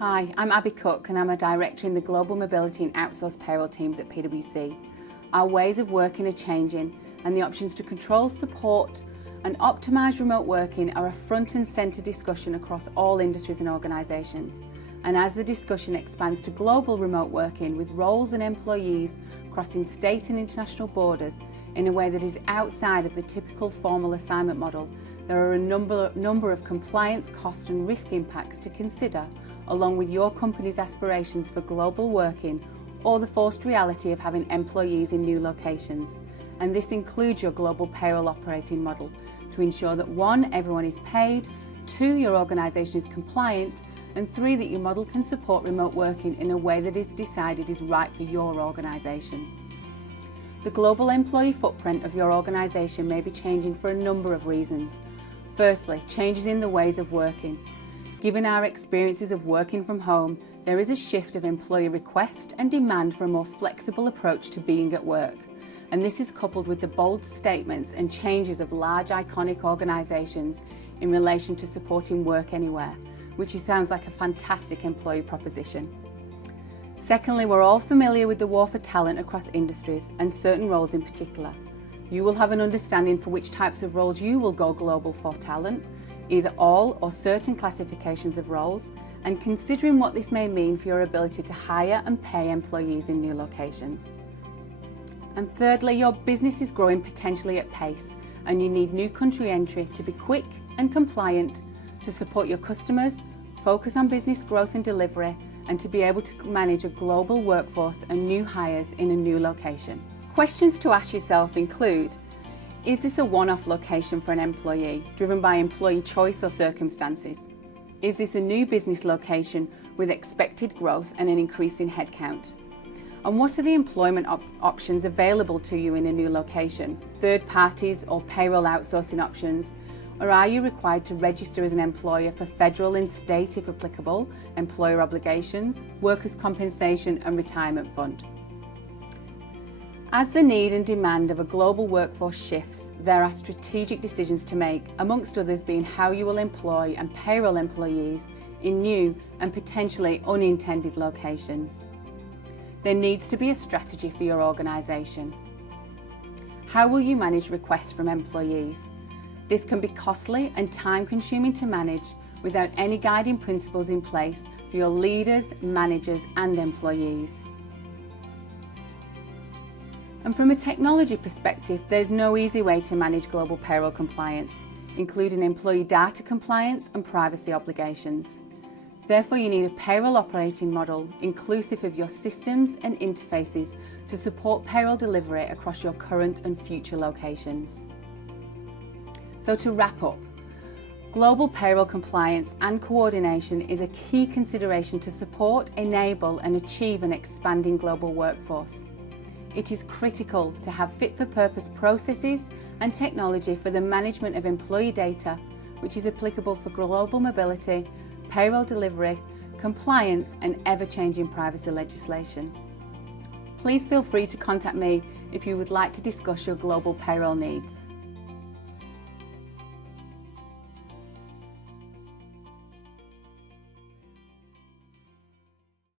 Hi, I'm Abbie Cooke and I'm a Director in the Global Mobility and Outsourced Payroll teams at PwC. Our ways of working are changing and the options to control, support and optimise remote working are a front and centre discussion across all industries and organisations. And as the discussion expands to global remote working with roles and employees crossing state and international borders in a way that is outside of the typical formal assignment model, there are a number of compliance, cost and risk impacts to consider, along with your company's aspirations for global working or the forced reality of having employees in new locations. And this includes your global payroll operating model to ensure that 1, everyone is paid, 2, your organisation is compliant, and 3, that your model can support remote working in a way that is decided is right for your organisation. The global employee footprint of your organisation may be changing for a number of reasons. Firstly, changes in the ways of working. Given our experiences of working from home, there is a shift of employee request and demand for a more flexible approach to being at work. And this is coupled with the bold statements and changes of large iconic organisations in relation to supporting work anywhere, which sounds like a fantastic employee proposition. Secondly, we're all familiar with the war for talent across industries and certain roles in particular. You will have an understanding for which types of roles you will go global for talent, either all or certain classifications of roles, and considering what this may mean for your ability to hire and pay employees in new locations. And thirdly, your business is growing potentially at pace and you need new country entry to be quick and compliant to support your customers, focus on business growth and delivery, and to be able to manage a global workforce and new hires in a new location. Questions to ask yourself include: is this a one-off location for an employee, driven by employee choice or circumstances? Is this a new business location with expected growth and an increase in headcount? And what are the employment options available to you in a new location? Third parties or payroll outsourcing options? Or are you required to register as an employer for federal and state, if applicable, employer obligations, workers' compensation and retirement fund? As the need and demand of a global workforce shifts, there are strategic decisions to make, amongst others being how you will employ and payroll employees in new and potentially unintended locations. There needs to be a strategy for your organisation. How will you manage requests from employees? This can be costly and time-consuming to manage without any guiding principles in place for your leaders, managers and employees. And from a technology perspective, there's no easy way to manage global payroll compliance, including employee data compliance and privacy obligations. Therefore, you need a payroll operating model inclusive of your systems and interfaces to support payroll delivery across your current and future locations. So to wrap up, global payroll compliance and coordination is a key consideration to support, enable and achieve an expanding global workforce. It is critical to have fit-for-purpose processes and technology for the management of employee data, which is applicable for global mobility, payroll delivery, compliance and ever-changing privacy legislation. Please feel free to contact me if you would like to discuss your global payroll needs.